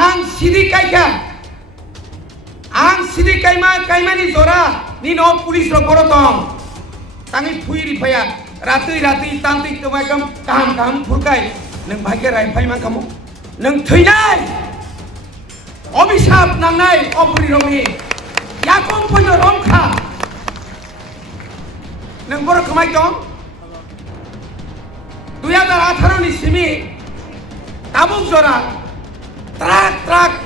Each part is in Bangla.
Ang sidi kaika, ang sidi kaima ni zora, ni no pulis ro korotong, tangi puiri paya, ratui tantik tu macam kaham purkai, neng bahagia rai pai kamu, neng thuinai, obisap nangnai opuri romi, yakum punya romka, neng borok kemai dong, 2018 ni simi, tabuk zora. Trak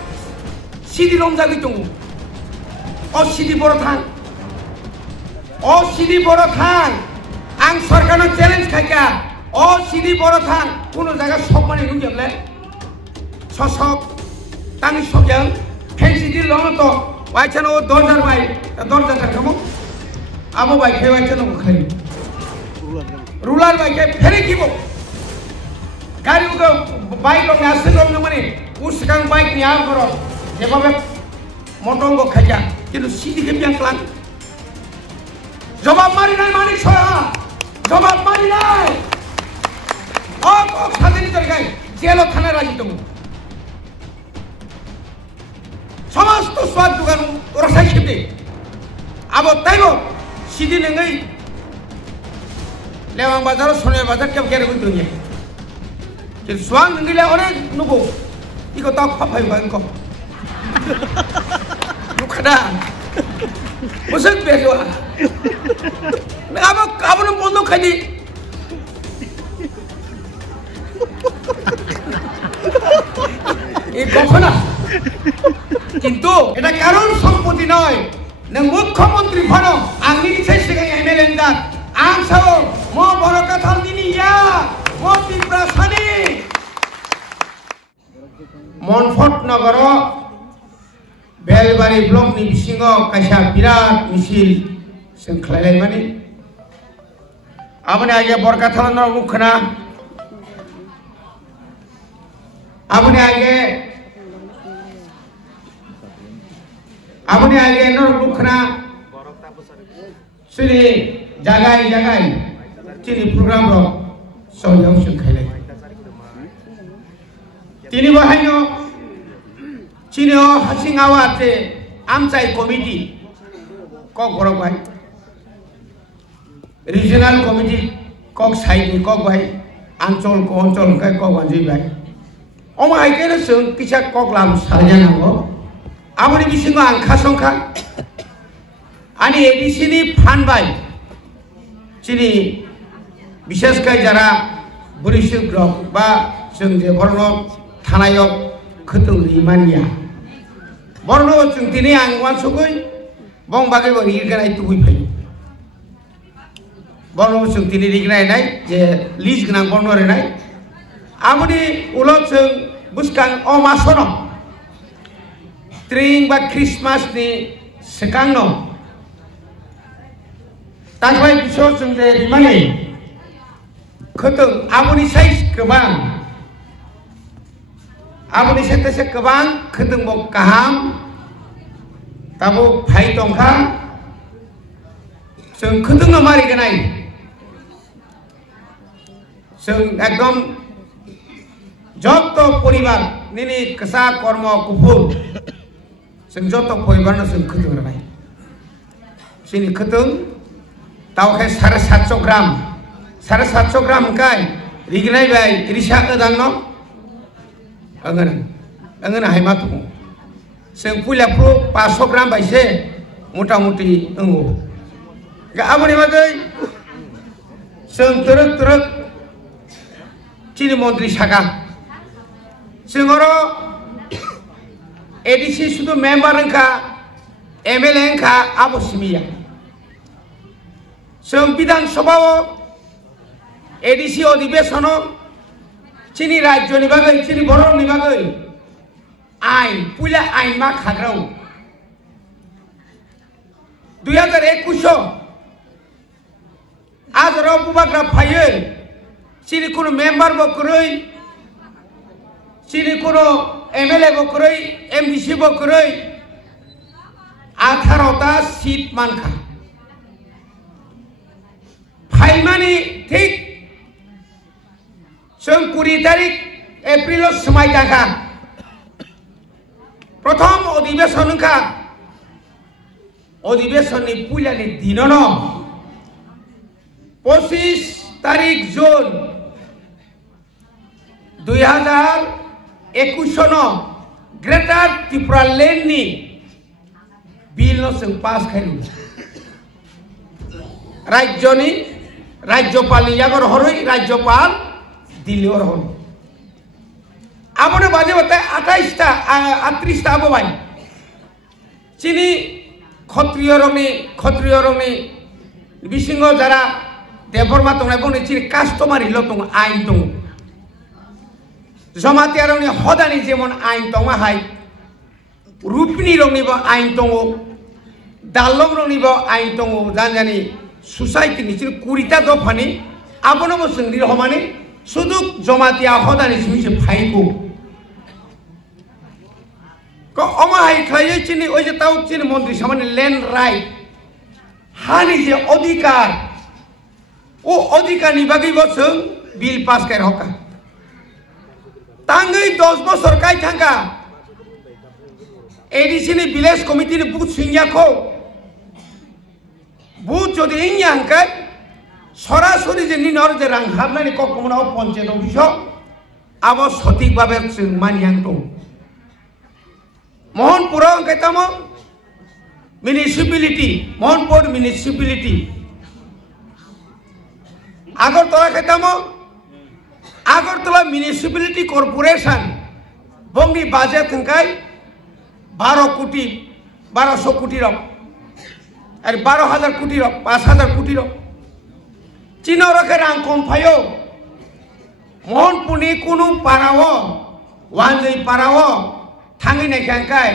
sidi romja gitu, oh sidi borotang, ang sarkano challenge kaya, oh sidi borotang, kuno jaga sok mani nungjam le, sosok, tangi sok yang, pensi di lono to, wajah no dorjar kamu, amo wajah no kari, rular wajah peri kibo, kari uga baik lo ngasih lo namanya. Sekarang baik ni apa bro? Jawab motong go kaja, jadi sidi kebiang kelang. Jawab mari nai soya, jawab mari nai. Oh, kau ni terkai, jelo thana raji tumu. Samas tu swat dukan orang sakit. Abo tayo sidi nengai. Lewang bazar soalnya bazar kau kira begitu ni. Jadi swang nengai le orang nubo. Iko tak apa yang kau, lu kadang, musuh bersua, apa nak bodoh kali, kau mana? Kintu, kita karun sampudi noi, nang Mukhamantri Bhano, angin saya sekarang MLA dah, angsau, mau borokat hal ini ya, mau diprasani. Monfort Nagaro Belbari Blok ni bisingo kaisa birat misil sengklalai mani abone age borkathalan mukhna abone age nor mukhna sini jagai sini program ro soyong sengklalai Tini bahayno Chino Hasingawate Amchai Committee Kok borok bhai Regional Committee Kok Saini Kok bhai Ancol kai Kok Banjai bhai Oma haikena sung Kisah Kok Lam Sarjana Go Amoni bisingo angka songka Ani edisi ni Fan bhai Chini Bishes kai jara Burishil Blok Ba Sung je Borno Tanayok ketung limanya, Borno cung tini angwan sugoi, bong bagai bagi ikan itu hui. Borno cung tini dikenai nai, je lis kenang Borno renai. Amudi ulot cung buskan omasono, tring ba Christmas ni sekangno. Takwai bisor cung je limane, ketung amudi size kebang. Aboni setese kebang keteng bok kaham tabu bhai tongkha sung keteng no mari kenai sung ekdom joto poribar nini kesa kormo kufur sung joto poribar no sung keteng renai sini keteng tau ke 750 gram kai rignai bai risa edang no Angan hai matu. Seng pula pro 500 gram baise muti engo. Ga amoni bagai seng teruk Cini Menteri Saka. Seng oro edisi sudah member engka MLA engka abo simia. Seng Bidhan Sabha edisi Odhibesono Cini Rajyo ni bagai, Cini Borno ni bagai, ain, pula ain mak hagrau. 2021 आज राव बुबाग्रा फायो Cini kuno member bokuroi, Cini kuno MLA bokuroi, MDC bokuroi, 18টা seat manka. Faimani ঠিক जों 20 तारिख एप्रिलाव समाय दाखा প্রথম অধিবেশননি পুইলানি দিন 25 তারিখ জুন 2021 গ্রেটার ত্রিপুরা লেন্ডনি বিল जों पास खायलु राज्यपाल यागर हरई राज्यपाल दिल्ली और हर आबने बाजे बताय 38 आबोबाय चिनी क्षत्रिय रंगनि बिसिंग जारा देवरमा दंनाय बने चिनि कास्टमारि ल दं आइन दं जमातिया रंगनि हदानि जेमन आइन दं हाय रुपनि रंगनिबो आइन दं दालं रंगनिबो आइन दं जानजानि सोसाइटी निचिन 20टा दफानि आबनोबो जोंनि रमानि सुदु जमातिया हदानि सिमिसे फाइको को अमाहाय खायै चिनि ओइ जे ताउ चिनि मन्त्रि सामानि लैंड राइट हानि जे अधिकार ओ अधिकारनि बागैबो जों बिल पास कर हका तांगै 10 बছর काय थांगा एडिसिनि विलेज कमिटिनि बुथ सिंयाखौ बुथ जदि इंयांकाय सरासरि जे निनर जे रां हाबनानै ककमनाव पन्चायत अफिसाव आबो सঠিক भाबे जों मानियां दं मोहनपुर अंकायताम म्युनिसिपालिटी मोहनपुर म्युनिसिपालिटी आगरतला खायताम आगरतला म्युनिसिपालिटी कॉर्पोरेशन बंगनि बाजेट थंकाय 12 कोटी 1200 कोटी रक और 12,000 कोटी रक 5,000 कोटी रक चीनो रखे रां कम फायो मोहनपुरनि कुनु पारावो वानजै पारावो थांगै नायखांखाय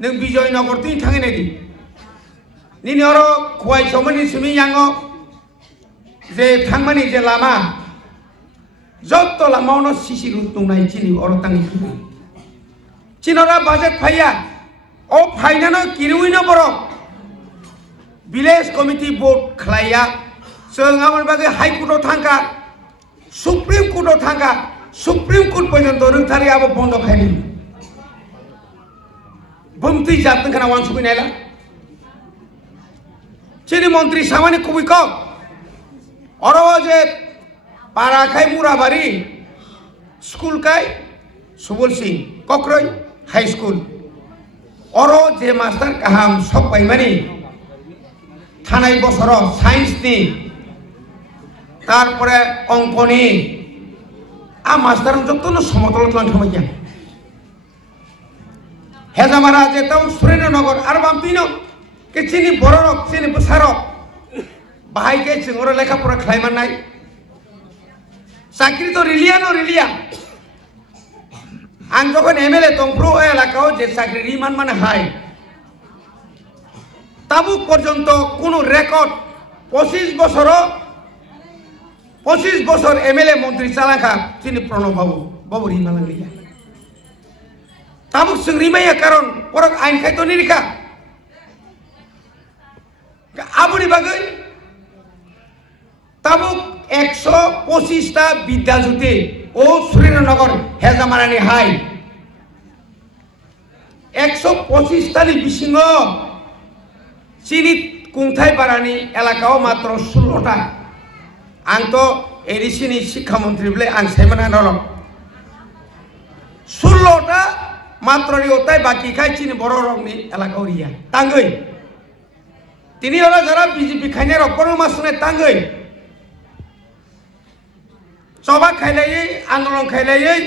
नों विजयनगर तुइ थांगै नायदि निनि अरो खवाय समनि सिमि यांगो जे थांमानि जे लामा जत्त लामावनो सिसि रुट दंनाय चिनि अरो तांगै चिनरा बाजेट फाया ओ फाइनानो किरुइनो बरो विलेज कमिटी बोर्ड खलाया जों आमर बागै हाई कोर्टआव थांगा सुप्रीम कोर्टआव थांगा सुप्रीम कोर्ट पर्यन्त रोंथारि आबो बन्द खायनि बमती जातन खाना वान सुबह नायला चिनी मंत्री सामान्य कुबिक और जे पाराखाय मुराबारी स्कूल काय सुबल सिंह कक्रय हाई स्कूल और जे मास्टर काहाम सब पाइमानी थानाय बसर साइंस नि तारपरे अंकनि आ मास्टर जतन समतल लांथामाया हेजामारा जे ताउ सुरेन्द्रनगर आरो बामपिनो के चिनि बररक चिनि बसारक बाहाय के जोंर लेखा फरा खालायमानाय साख्रि तो रिलिया आं जखन एमएलए दंफ्रु एलाकायाव जे साख्रि रिमान माने हाय ताबुक पर्यन्त कोनो रेकर्ड 25 बছর एमएलए मंत्री चालाखा चिनि प्रणब बाबू रिमान लिया ताबुक जों रिमाया कारण परक आइन खायतो निरिखा आबुनि बागै ताबुक 125टा विद्याज्योति ओ सुरेन्द्रनगर हेजामारानि हाय 125टानि बिसिङ चिनि कुंथाय बारानि एलाकायाव मात्र 16टा आं तो एडिसिनि शिक्षा मंत्री बोले आं सायमाना नर 16टा मात्र रियोताय बाकी खाय चिनि बर रंगनि एलाकायाव रिया तांगै तिनि हरा जरा बीजेपी खायने रपर मासने तांगै सभा खायलायै आंदोलन खायलायै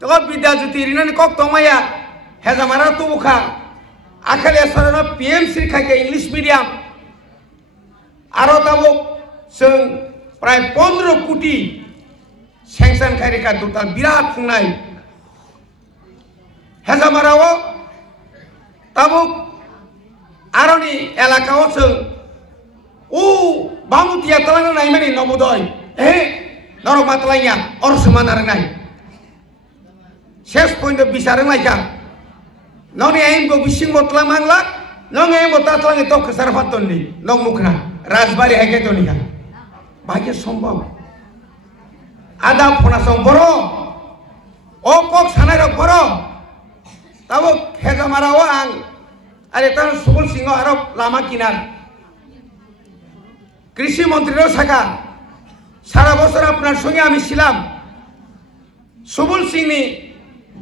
तो विद्याज्योति रिनानि कक तमाया हेजामारा तुबुखा आखाले सरना पीएमसी खायके इंग्लिश मीडियम आरो ताबो जों प्राय 15 कोटी सेंक्शन खायरेखा टोटाल बिराट खुंनाय हेजामाराव ताबो आरोनि एलाकायाव जों ओ बामुतिया तलांग नायमानि नवोदय नरक मातलाइया और समान नाय शेष पॉइंट बिसारं लायका नौनि आइन को बिसिं मतला मांगला नंगे मतातलांग तो खसार फातोनि नं मुखना राजबारी हायके तोनिका भाग्य सम्भव आदा फनासं बरो ओ कक सानाय रक बरो tabo heza marawo ang are tan subul singo aro lama kinar কৃষি মন্ত্রীরও থাকা সারা বছর আপনার সঙ্গে আমি ছিলাম সুবুল সিংনি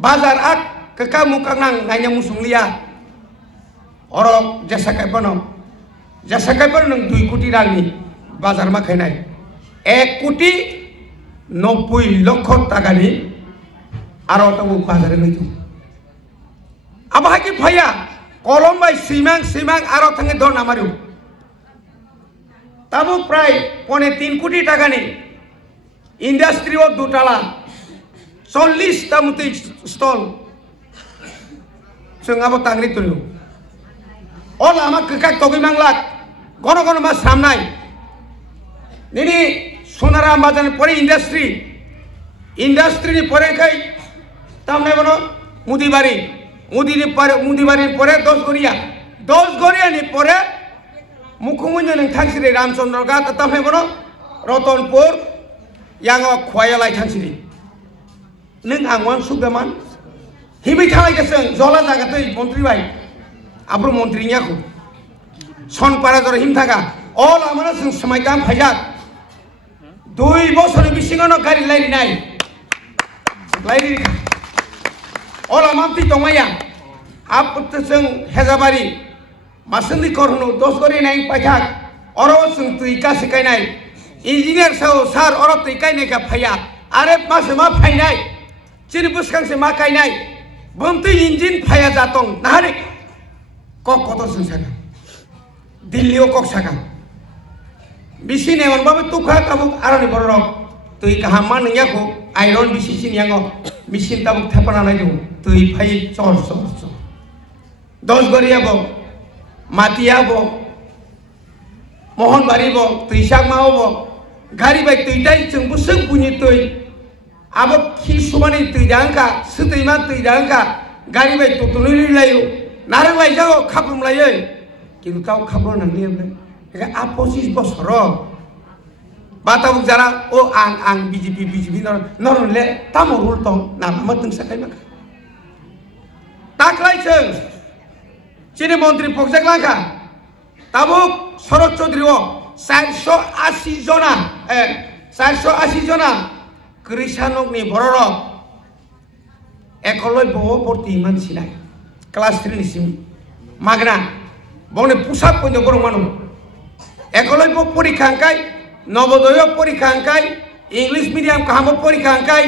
বাজার আক কাকা মুকাং নাইনা মুসুংলিয়া অরক জেসাকাইপন নং 2 কোটি রাংনি বাজার মাখাইনাই 1 কোটি 90 লক্ষ টাকানি আরো তাবো বাজারে লইতো আবাহাকি ফাইয়া কলম বাই সিমাং আরো থাঙ্গে ধর নামারু তাবো প্রায় 3 কোটি টাকা নেই ইন্ডাস্ট্রি ও দুটালা 40 টা মতো স্টল जोंहाबो तांग्रि तुलु अल आमा ककाक तगै मांगलाक गन गन मा सामनाय निनि सोनारा बाजार परे इंडस्ट्री नि परे खाय तामने बनो मुदिबारी परे 10 गड़िया नि परे मुखुमुन्जो नों थांसिरि रामचंद्र घाट तामने बनो रतनपुर यांग खवायालाय थांसिरि नों आंवां सुगमान हिबि थालाय गेसों जला जागातै मन्त्रि बाय आब्रु मन्त्रि नियाखौ सनपारा जर हिमथागा अल आमाना जों समायदाम फायजाक 2 बছर बिसिङावनो गारि लायरिनाय अल आमामति दंमाया आपत जों हेजाबारि मासुनि करनो 10 गरि नाय पायथाक अरो जों तैका सिकायनाय इंजिनियर सार अरो तैकायनाय का फाया आरे मासे मा फायनाय चिनि बुसखांसे मा कायनाय बमते इंजिन फाया जातों नारे कक कत संसार दिल्ली कक साका बिसि ने मनबाबो तुखा ताबुक आरनि बररक तै गाहामा नयाखौ आयरन बिसि सिनियाङो मिसिन ताबुक थापना नायदो तै फाय चर 10 गरियाबो मातियाबो मोहनबारिबो तैसागमाबो गारि बाय तैदाय जों बुसुं बुनि तै आबो खि सुमानि तैदांका सुदैमा तैदांका गारि बाय ततुलि लायो नारं लायजागो खाबुम लायो किन्तु ताव खाबु नांलियो एका 25 बছर बाताबुक जारा ओ आं बीजेपी नरले तामरुल तं नामा तंसाखाय मा ताकलायजों चिनि मन्त्रि पगजागलांका ताबुक शरद चौधरी 480 जना कृषानकनि बररक एकलय बो भर्ती मानसिनाय क्लास 3 निसिम मागना बने पुसाब पयनो गरम मानु एकलय बो परीक्षा अंकाय नवोदय परीक्षा अंकाय इंग्लिश मीडियम काहामो परीक्षा अंकाय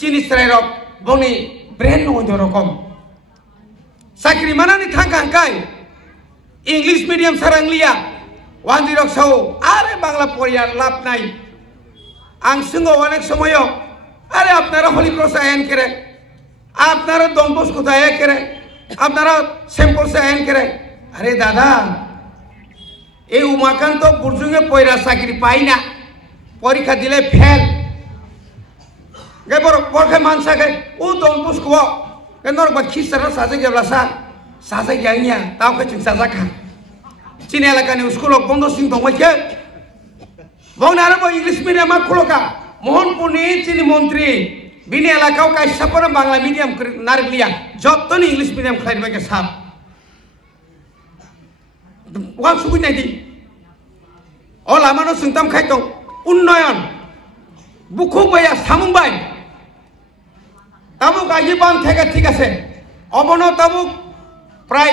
चिनि स्रायरक बने ब्रेन नय रकम साख्रि मानानि थांका अंकाय इंग्लिश मीडियम सारांलिया 10 साव आरे बांग्ला पढ़िया लाभ नाय आं सिंगो अनेक समय अरे आपनारा हली क्रॉस आयन करे आपनारा डन बस्को आया करे आपनारा सैंपल से आयन करे अरे दादा ए उमाकांत बुर्जुंगे पयरा चाकरी पाई ना परीक्षा दिले फेल गे बरखे मानसागे उ डन बस्को नर बा खिस्तारा साजे गेब्लासा साजे गायनिया तावके जों साजाखा चिनि एलाकानि स्कुलाव बन्द सिं दंबायके बंनारो बो इंग्लिश मीडियम खुलका मोहनपुरनि चिनि मन्त्रि बिनि एलाकाव कायसाफोर बांला मीडियम नारगलिया जत्तनि इंग्लिश मीडियम खालायबायके साब वा सुबुनाय दि अ लामानो सोंताम खायदं उन्नयन बुखुबाया सामुंबाय ताबुक आगि बान थेगा ठीक आछे अबनो ताबुक प्राय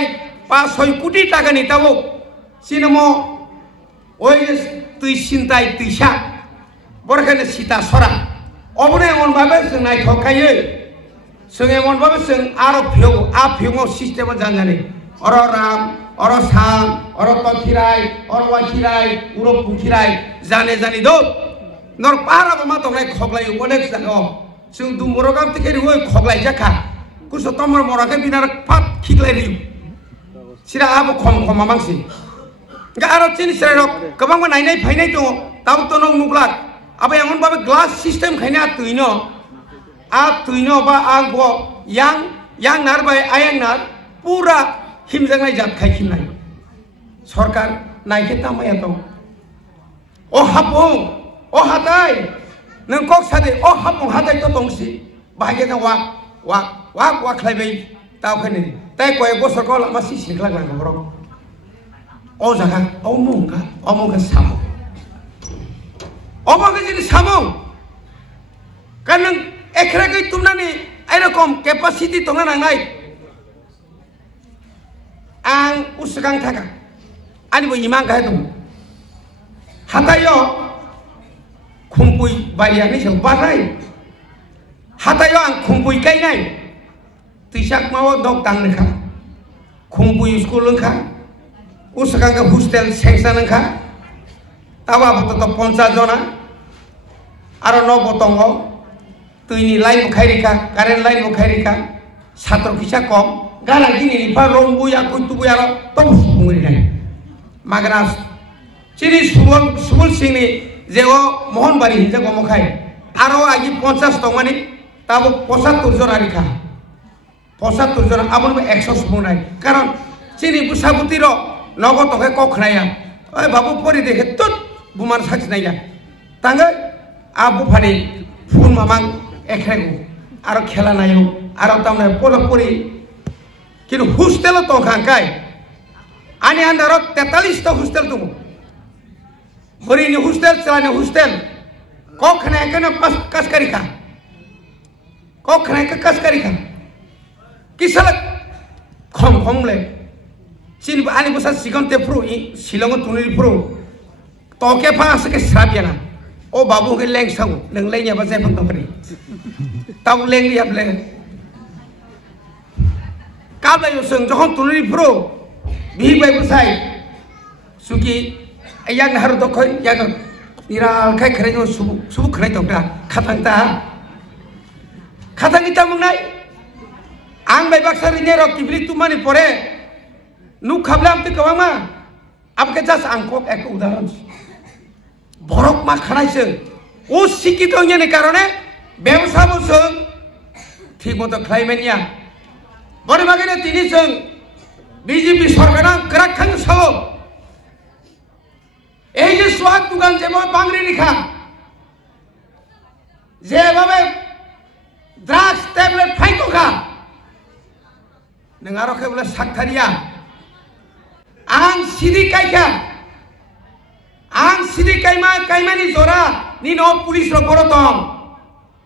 5-6 कोटी टाकानि ताबुक सिनेमा ओइ तुई सिन्ताय तुइसा बरखाने सीता सरा अबनो एमन भाबे जों नायथखायो जों एमन भाबे जों आरो फिउ सिस्टेम जानजाने अर राम अर साम अर तखिराय अर वाखिराय उरब पुखिराय जाने जानि दो नर पाराबो मा दंलाय खगलाय अनेक जानो जों दुमरगाम तिके रुय खगलाय जाखा कुसो तमर मराके बिनार फाट खिगलाय रिउ सिरा आबो खम मामांसि आरो चिनि सेरक गोबां नायनाय फायनाय दङ दाबो तनो नुग्ला आबे एमन भाबे ग्लास सिस्टेम खायना तुइनो बा आंगो yang nar बाय आयं नार पूरा हिमजंनाय जात खायखिनाय सरकार नायखे तामाया दं अ हापुं अ हाताय नों कक सादे अ हापुं हाताय तो दंसि बाहागे दा वाक खालायबाय tao cái này tay quay bố sơ có là mà xí xí lạc lạc của nó ô giả khăn ô mông cái sao ô mông cái gì sao mông cái năng ekra cái tụm này ai nó còn capacity tụm năng này ang usagang thaka ani bo imang cái tụm hatayo kumpui bayar ni sel barai hatayo ang kumpui kai nai tisak mau dok tang nekha kumpui school nekha usagang ka hostel sanction nekha tawa boto to 50 jona aro no botongo tuini lain bukhairika current lain bukhairika satro kisa kom gala gini ni pa rombuya kutubuya ro tom sunguri nai magras chiri sumul singni jeo mohanbari hinja gomokhai aro agi 50 tongmani tabo 75 jona rikha 75 jona abon 100 sumunai karon chiri busabuti ro nogo toke kokhnaya oi babu pori dekhe tut buman saksi naya tangga abu phani phun mamang ekregu aro khela nayo aro tamna polo pori কিন্তু হোস্টেল তো খাঙ্কাই আনি আন্দারত 43 টা হোস্টেল তুমু হরিনি হোস্টেল চালানি হোস্টেল কখনে কেন কাসকারি খা কখনে কাসকারি খা কিসাল খম খমলে চিন আনি বসা সিগন্তে প্রো শিলং তুনির প্রো তোকে ফাস কে সাবিয়ানা ও বাবু কে লেং সাউ লেং লেnya ba jepang tongkani taw leng liap le kabla yo seng jokon tunuri pro bi bai busai suki ayang haru dokhoi yang niral khai khare no subu khare tokta khatang ita mungnai ang bai baksari ne ro kibri tumani pore nu khablam te kawama apke jas angkok ek udaharon borok ma khanaiseng o sikito nyene karone ব্যবসা বসং ঠিক মতো খাইবেনিয়া বড় বাগিনে তিনি সং বিজেপি সরকার করাক্ষণ সহ এই যে সোয়াদ দোকান যেভাবে বাংরি রেখা যেভাবে ড্রাগস ট্যাবলেট ফাইকো খা নों आरो बले साकथारिया आं सिदि कायखा आं सिदि कायमानि जरा नि न पुलिस रो बरो दं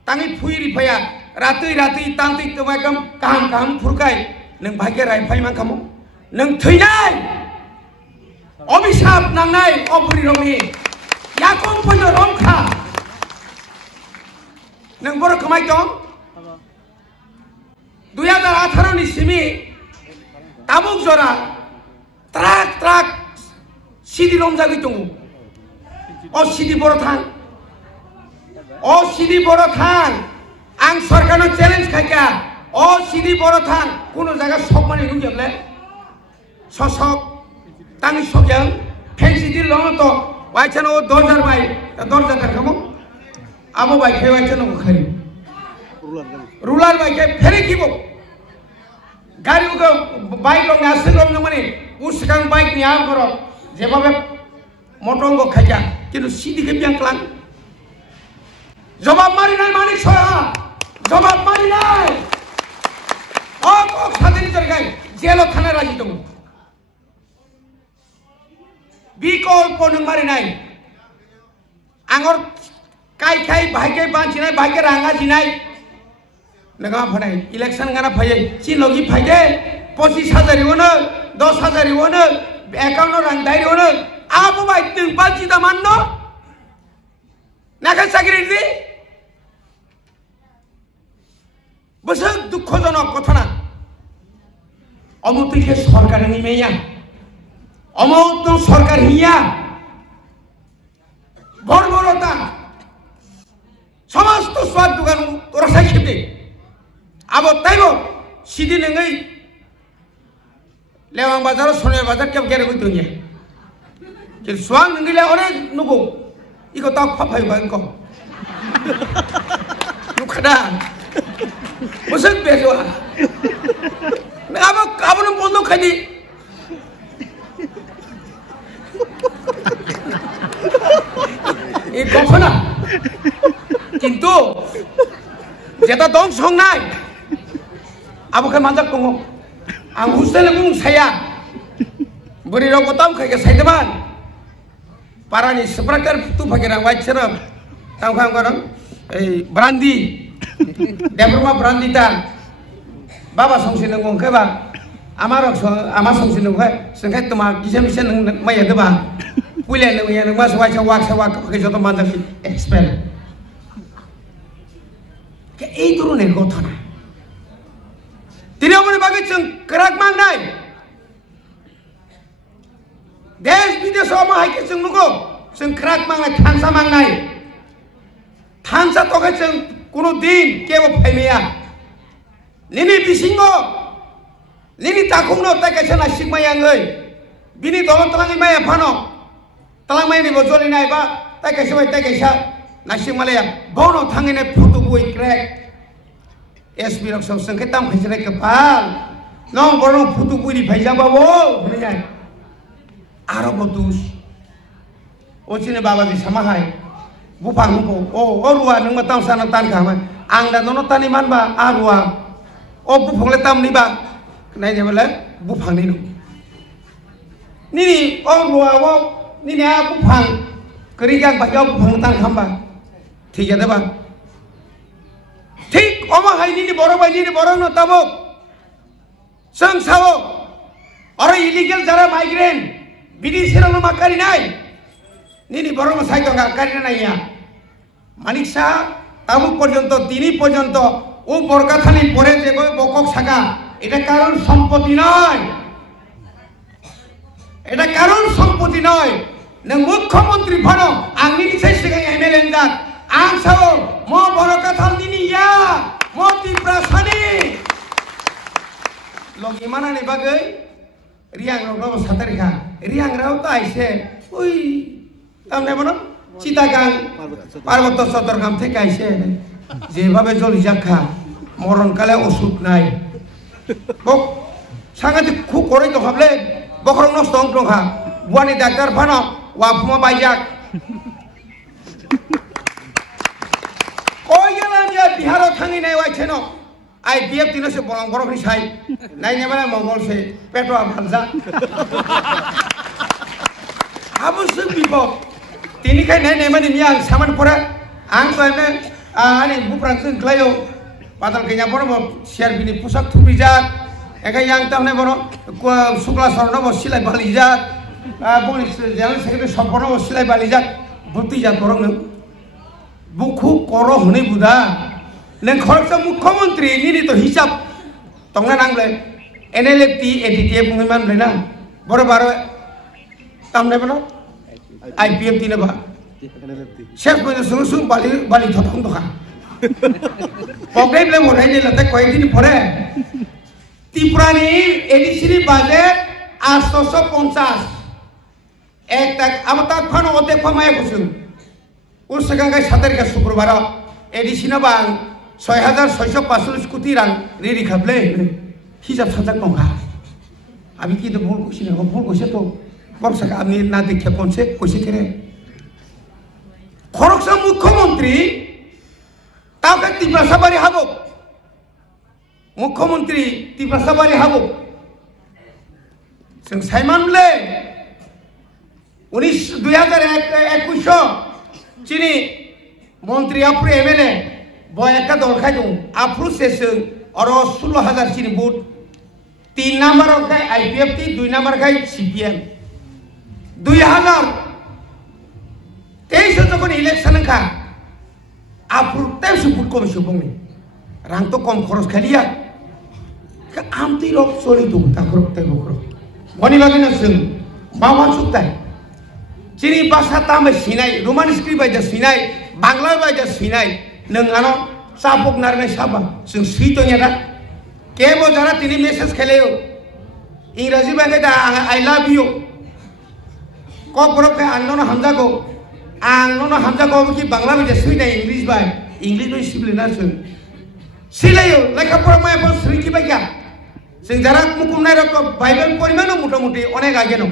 तांनि फुइरि फैया रातै तांतै तमायकम काम फुरकाय नों भाग्य रायफाय मान खामो नों थैनाय अभिशाप नांनाय अपुरि रंनि याकम फैनो रंखा नों बर खमाय दं 2018 नि सिमि तामुक जरा ट्राक सिदि रंजागै दङ अ सिदि बर थां आं सरकारनो चेलेंज खायका अ सिदि बर थां कोनो जायगा सबमानि नुजोबले ससक तांनि सगयां फेंसिदि लङ तो वाइचानो दरजार बाय दरजार थाखामो आबो बाय खे वाइचानो खाय रुलार बाय खे फेरि किबो गाड़ी को बाइक लोग नास्ते लोग न मने उसकां बाइक नि आम करो जेबाबे मोटंगो खाया किन्तु सिदि के बियां क्लां जवाब मारि नाय मानिक सहा जवाब मारि नाय ओ सादिनि जरगाय जेलो थाना राजि दङ बिकल्प नों मारि नाय आंगर काय भाग्य बांचिनाय भाग्य रांगा जिनाय नगा फनाय इलेक्शन गाना फैयै चिन लगी फायदे 25,000 होनो 10,000 होनो एकाउंट रां दाइ होनो आबो बाय तिं बाजि दामान न नागा सागरि दि बसो दुखजनक घटना अमतिके सरकार नि मेया अमत सरकार हिया बर्बरता समस्त स्वाद दुकान तोरा साइखेदे आबो ताइबो सिदि नङै लेवां बाजार सोने बाजार केब गेरे गय दुनिया जे स्वां नङैले अनेक नुगो इको ता फाफाय बांको नुखदा बसक बेजो आबो न बन्द खादि ए घटना किन्तु जेता दं संनाय abokai manjak tongo ang hustel mung saya beri rok botam khai ke saidaman parani seprakar tu bhagerang white serap tam khang korang ei brandi debrma brandi ta baba songsin ngong ke ba amar songsin ngong khai sengkai tuma kisem kisem mai ada ba pulen nang yang mas wak ke joto manjak expel ke ei turune gotona tidak boleh bagi ceng kerak mangnai des bides oma hai ke ceng nugo ceng kerak mangnai thansa mangnai thansa to ke ceng kuno din kebo phaimia nini bisingo nini takungno ta ke ceng asik mayangai bini dolon talangi maya phano talang mai ni bojoli nai ba ta ke sebai ta ke sa nasik malaya bono thangine photo boi crack SB rok song sengkai tam khajrai kepal nong borong putu puri bhaija babo bhai aro botus ochine baba di samahai bupang ko o ruwa nang matam sana tan kama angda nono tani man ba arwa o bupang le tam ni ba nai je bale bupang ni ni o ruwa wo ni na bupang kerigang bhaija bupang tan khamba ঠিক আছে ba ঠিক oma hai ni borong no tabok sang sao aro illegal jara migrant bidesi rong makari nai ni borong sai to kari nai ya manik sa tabuk porjonto tini porjonto ও বরকাথানি পরে যে বকক থাকা এটা কারণ সম্পত্তি নয় এটা কারণ সম্পত্তি নয় না মুখ্যমন্ত্রী ভনো আংনি নিছে সিগাং এমএলএ জাত আং সাও মো বরকাথাল দিনি ইয়া মতি প্রাসানি লগি মানানি বাগৈ রিয়াং রব সাতারিখা রিয়াং রাও তো আইছে ওই তামনে বনো চিতাগাং পার্বত্য চট্টগ্রাম থেকে আইছে যেভাবে জলি যাখা মরণকালে ওষুধ নাই বক সাংঘাতিক খুব করে তো ভাবলে বখরং নষ্ট অংটংহা বুয়ানি ডাক্তার ফানো ওয়াফুমা বাইজাক কই গেলাম যে বিহারও থাঙি নাই ওয়াইছেন আই বিএফ তিনসে বরং বরফনি সাই নাই নেমানে মঙ্গলসে পেটো ভালজা আবশ্য বিপদ তিনিখাই নাই নেমানি নি আং সামান পরে আং তো এমনি ani buprang sing klayo padal kenya bono bo share bini pusak thubijak eka yang tamne bono sukla sorno bo silai balijak boni jang sekre সম্পন্ন bo silai balijak bhuti jak borong ne bukhu koro hone buda len khorcha mukhyamantri nini to hisab tongna nangle NLFT ADTF bungiman lena boro baro tamne bono IPF tine ba শেষ পর্যন্ত সঙ্গে সঙ্গে বালি থতং দোকা প্রবলেম হলে লাতে কয়েকদিন পরে ত্রিপুরানি এডিসির বাজেট 850 এক তাক আমার ফানো অর্ধেক ফামায় বসুন ওর সেখানকার 7 তারিখ শুক্রবার এডিসিনা বাং 6645 কোটি রাং রেডি খাবলে হিসাব সাজাক নঙ্গা আমি কি তো ভুল কইছি না ভুল কইছে তো বর্ষাকে আপনি না দেখে কোনছে কইছে কেরে খরকসা মুখ্যমন্ত্রী তাকে ত্রিপুরাসাবাড়ি হাবো মুখ্যমন্ত্রী ত্রিপুরাসাবাড়ি হাবো जों साइमानले 2021 চিনি মন্ত্রী আপ্রু এমএলএ বয় একটা দরখাই দং আপ্রু সেসং আর 16000 চিনি ভোট 3 নাম্বার খাই আইপিএফটি 2 নাম্বার খাই সিপিএম 2000 तेईस जखन इलेक्शन खा आफुर तेईस फुट कम सुबंगनि रां तो कम खरच खालिया आमती रक चली दं ताखर तेबखर बनि बागिनो जों मावा सुक्ताय चिनि भाषा तामे सिनाय रोमान स्क्रिप्ट बायदा सिनाय बांग्ला बायदा सिनाय नोंगानो सापक नारनाय साबा जों सैतोनिया केबो जाना तिनि मेसेज खेलेयो इंराजी बायदा आई लाभ यू ककरके आंनो हामजागो ang nono hamza ko ki bangla me sui na english by sible na sun silayo lekha pora mai bo sri ki bagya sing jarak mukum nai rok bible porimano motamuti onek age no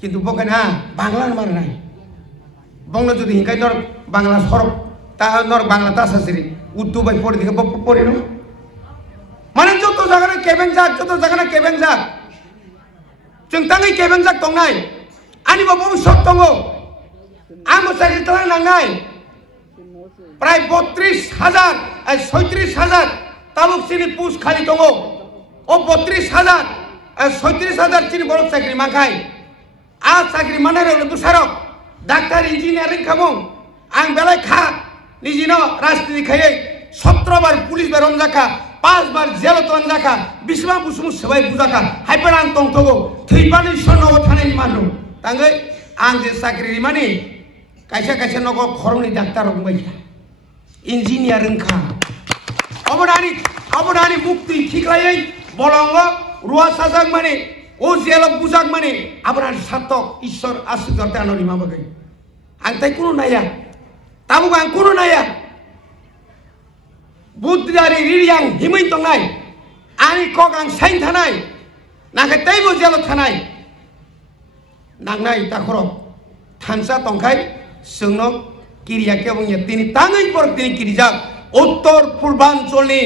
kintu bokana bangla mar nai bangla jodi hinkai nor bangla sorok ta nor bangla ta sasiri urdu bai pori dikhe pori no माने जत जागाना केबेंजाक जत जागाना केबेंजाक जों ताङै केबेंजाक दंनाय आंनि बाबु सब दङ आंबो साख्रि तलां नांनाय प्राय 32,000 36,000 तालुक सिनि पुस खालि दङ ओ 32,000 36,000 सिनि बर' साख्रि माखाय आ साख्रि मानाय बुसारक डाक्टर इन्जिनियारिं खामों आं बेलाय खा निजिनो राजनीति खायै 17 बार पुलिस बेरम जाखा 5 बार जेल तलां जाखा बिसिबां बुसुम सबाय बुजाखा हायपर आं तंथगो थैबानि सननाव थानायनि मानो ताङै आं जे साख्रि माने कायसा कायसा नगो खरंनि डाक्टर बुंबाय इंजिनियर खा अबदानि मुक्ति थिखलायै बलंग रुवा साजाक माने ओ जेल बुजाक माने आबरान सातक ईश्वर आशीर्वाद दाननि माबागै आं ताइ कुनु नाया ताबु आं कुनु नाया बुद्धारि रिरियां हिमै तंनाय आंनि कक आं साइन थानाय नाथाय ताइबो जेल थानाय नांनाय ताखर थानसा तंखाय जोंनो किरियाके बुंया तिनि ताङै पर तिनि किरिजाक उत्तर पूर्वांचलनि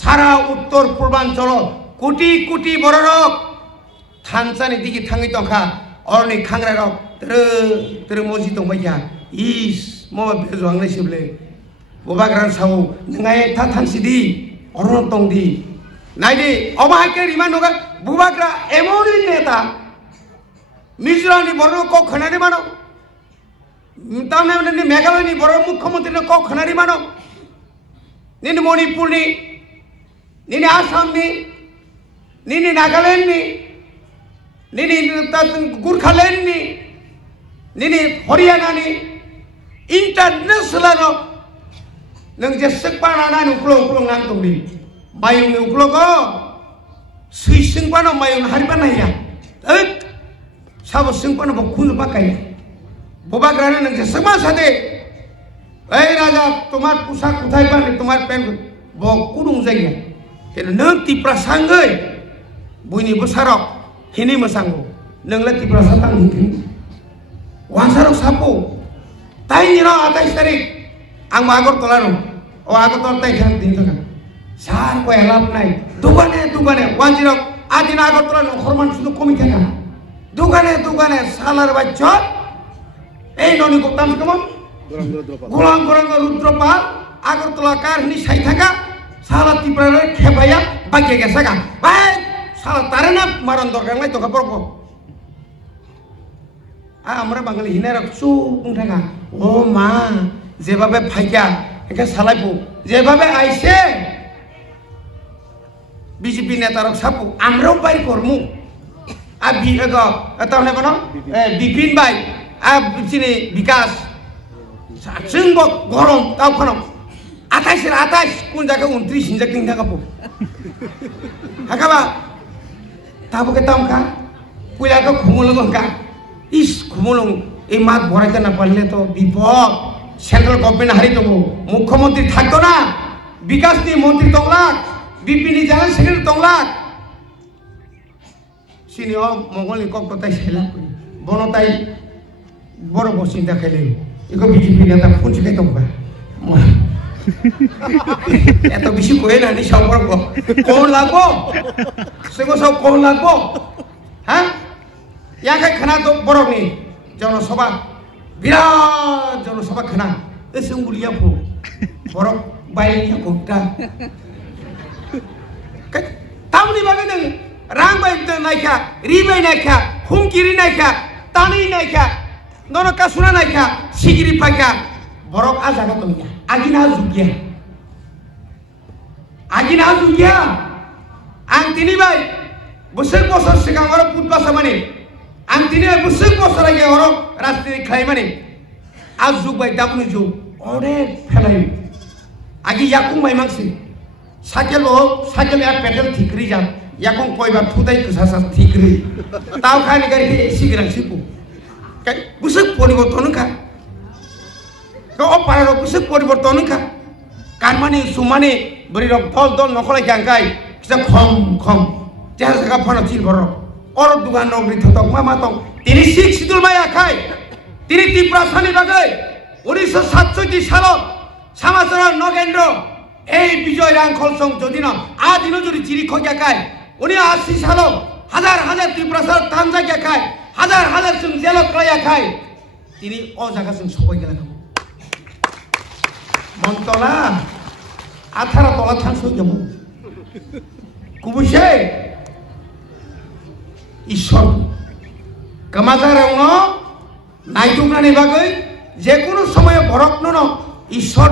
सारा उत्तर पूर्वांचल कोटी कोटी बररक थानसानि दिगि थाङै तंखा अरनि खांग्रारक त्र मजि दंबाया इस म बेजोंलै सिबले बबाग्रान साव नङाय था थानसिदि अरन तंदि नायदि अबाहाके रिमान नगा बुबाग्रा एमोनि नेता मिजोरामनि बरनो को खनारि मानो तामने मेघालयनि बर' मुख्यमंत्री को खनारि मानो निनि मणिपुरनि निनि आसामनि निनि नागालेण्डनि निनि गुरखालेण्डनि निनि हरियाणानि इंटरनेशनल नों जेसेक बानाना उख्लो उख्लो नां दंदि मायुंनि उख्लोगो सैसिंबानो मायुं हारिबा नाया ओइ साबो सिंपानो बखुन बाकाया बोबाग्राने नों जेसेमा सादे ओइ राजा तुम्हार पोशाक उठाई बाने तुम्हार पेन बकुदुं जायगा केन नों तिप्रा सांगै बयनिबो सारक हिनि मोसांगो नोंला तिप्रा सातां हिनि वानसारक सापो ताइनि र 28 तारिख आं आगरतला रो ओ आगरतला ताइ खान दिन थाका सार को हेलाप नाय दुगाने वानजिरक आदिन आगरतला नखरमान सुनो कमि थाका दुगाने सालार बाच्चा এই ননি গোতাম কেমন গোলাম গোরাঙ্গ রুদ্রপাল আগরতলা কারনি সাই থাকা সালা ত্রিপুরারে খেপাইয়া বাকি গেছে গা ভাই সালা তারে না মারন দরকার নাই তোকে পড়ব আমরা বাঙালি হিনার সু উঠাঙ্গা ও মা যেভাবে ফাইকা একে সালাইবো যেভাবে আইছে বিজেপি নেতারক সাপু আমরাও বাই করমু আর তাহলে বলো বিপিন ভাই আর চিনি বিকাশ जोंबो गरम दावखानाव 28 কোন জায়গা 29 হিনজা কিং থাকাবো হাকাবা তাবকে তামকা কইলাকে ঘুমলং গা ইস ঘুমলং এই মাত ভরাইতে না পারলে তো বিপদ সেন্ট্রাল গভর্নমেন্ট হারি দেবো মুখ্যমন্ত্রী থাকতো না বিকাশ নি মন্ত্রী তংলাক বিপিনি জেনারেল সেক্রেটারি তংলাক সিনি মঙ্গলি কক্কতাই সেলা বনতাই বড় বসিন্দা খেলে 이거 비집이네다 폰치게 동가 এত বেশি কই না নি সম্পর্ক কোন লাগবো সেগো সব কোন লাগবো হ্যাঁ ইয়াকে খানা তো বড়নি জনসভা বিরাট জনসভা খানা এসঙ্গুলিয়া ফো বড় বাইলিয়া কোটা তামনি বাগে নং রাং বাই নাইখা রিবাই নাইখা হুমকিরি नायखा तानि नायखा नोनो कासुना नायखा सिगिरि पाइखा बरक आजागा तंगिया आगिना जुगिया आं तिनि बाय बोसोर बोसोर सिगां अर पुतबासा माने आं तिनि बाय बोसोर बोसोर आगे अर राजनीति खाय माने आज जुग बाय दाबुनि जुग अनेक फेलाय आगि याकुं माय मांसि साइकेल या पेडल थिक्रि जा याकुं कयबा थुदाय गोसासा थिक्रि ताव खानि गारि सिगिरां सिपु काय बोसोर परिबर्तन खा तो पारार बोसोर परिबर्तन खा कानमानि सुमानि बरि रक दल नखलाय गांगाय किसा खम जहा जगा फना चिल बर और दुगान नगरि थतक मा तंग तिनि सिक सिदुल माय आखाय तिनि त्रिपुरा सानि बागै 1967 सालाव समाचार नगेन्द्र এই বিজয় রাংখলসং যদি না আদিনও যদি চিরি খোঁজাকায় উনি 80 সালও হাজার হাজার ত্রিপুরাসার তানজাকিয়া খায় হাজার হাজার जों জেলত রায়া খায় তিনি ও জায়গা जों সবাই গেলা খাবো মন্তলা আথারা তলা থানসই যাবো কুবুসে ঈশ্বর কামাজারাউন নাইটুমনানি বাগৈ যে কোনো সময়ে বরকন ঈশ্বর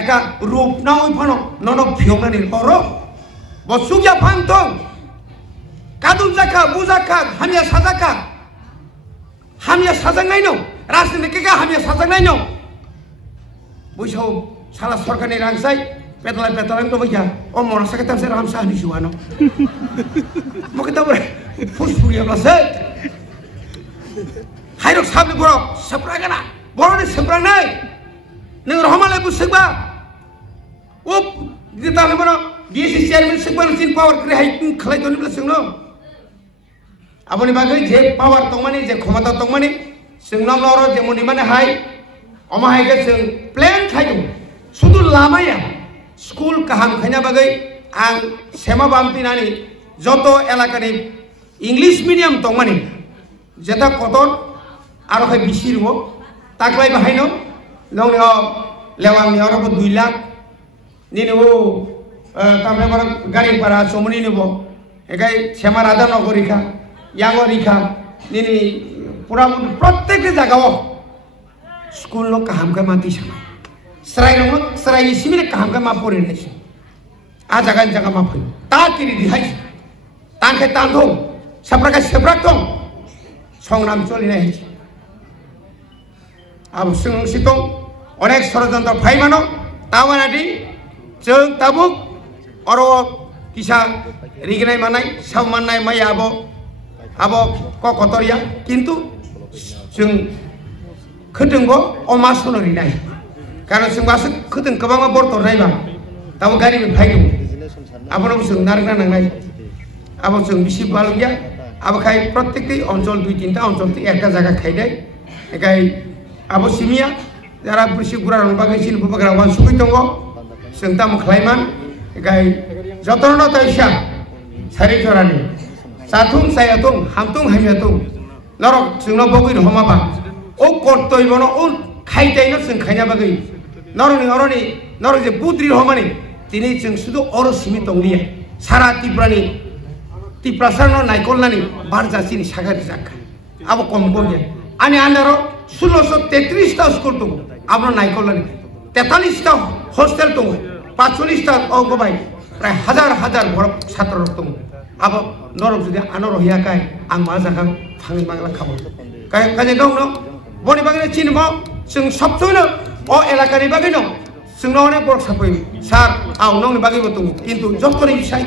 একা রূপ না ওইফানো ননক ভিয়ংনানি হর বসুগিয়া ফাংথং কাদুল জাকা বুজাকা হামিয়া সাজাকা হামিয়া সাজাংনাই নো রাজনীতিকে হামিয়া সাজাংনাই নো বৈসাও সালা সরকারनि রাংসাই পেতলাই পেতলাই তো বইয়া ও মনসাকে তামসে রামসা হানি সুয়ানো মকে তো ফুসফুরিয়া ব্লাসে হাইরক সাবনি বড় সেপ্রাগানা বড়নি সেপ্রাগনাই नों रहमालाय बुसगबा ओ दिता नबनो बीएससी चेयरमैन सेक्बान सिन पावर क्रे हाइकिं खलायदोनि ब्ला सोंनो आबनि बागै जे पावर तंमानि जे क्षमता तंमानि सोंनाव नरो जेमनि माने हाय अमाहायगे जों प्लेन खायदों सुदु लामाया स्कुल काहाम खायना बागै आं सेमा बामपिनानि जत एलाकानि इंग्लिश मीडियम तंमानि जेता कतन आरो खाय बिसिरमो ताकलाय बाहायनो नौनि लेवांनि 2 लाख निनो तामने बर गाड़ी भाड़ा समनि निबो एकाय सेमा राधा नगरिखा यांगरिखा निनि पुरा प्रत्येक जागाव स्कुल नो काहाम का माति सामा सराय सिमिले काहाम का मा परेनाय आ जागा मा फै ता किरि दिहाय तांखे तांथौ साफ्राका सेब्राक दं संग्राम चलिनाय अब सिंसितं अनेक षड़यंत्र फाइमानो तावानादि जों ताबुक अरो किसा रिगनाय मानाय सावमाननाय माय आबो ककतरिया किन्तु जों खोदोंबो अमा सोनरिनाय कारण जों बासो खोदों गोबां बरतरनायबा ताबो गारि फाइदों आबनो जों नारना नांनाय आबो जों बिसि बालगिया आबखाय प्रत्येक अंचल 2-3टा अंचल एकटा जायगा खायदे एकाय आबो सिमिया जरा बेसि गुरा रंबागै सिन बबाग्रा वान सुखै दङ जों ताम खालायमान गाय जतन ताइसा सारि जरानि साथुं सायाथुं हामथुं हामियाथुं नरक जोंना बगै हमाबा ओ कर्तयबनो ओ खायदायनो जों खायना बागै नरनि जे बुद्रि हमानि दिनै जों सुदु अर सिमि दंलिया सारा तिप्रासारनो नायकलनानि बारजासिनि सागारि जाखा आबो कम गया आनि आन्दारो 1633टा स्कुल दङ आबो नायकलनानि 43टा हस्टेल दङ 45टा अंगबाय प्राय हाजार बर छात्र दङ आबो नरक जुदि आनर हियाकाय आं मा जाखा फाङै बांला खाबो काजे दंनो बनि बागै चिनबो जों सबसोनो अ एलाकानि बागै दं जोंनो अनेक बर साफै सार आं नंनि बागैबो दङ किन्तु जतनि बिसाय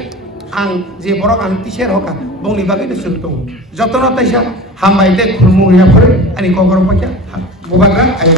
आं जे बरक आं टिचार हका बंनि बागैनो जों दङ जतन ताइसा हामबाय दे खुरमुरियाफोर आनि गगर पाखिया बबाग्रा आयो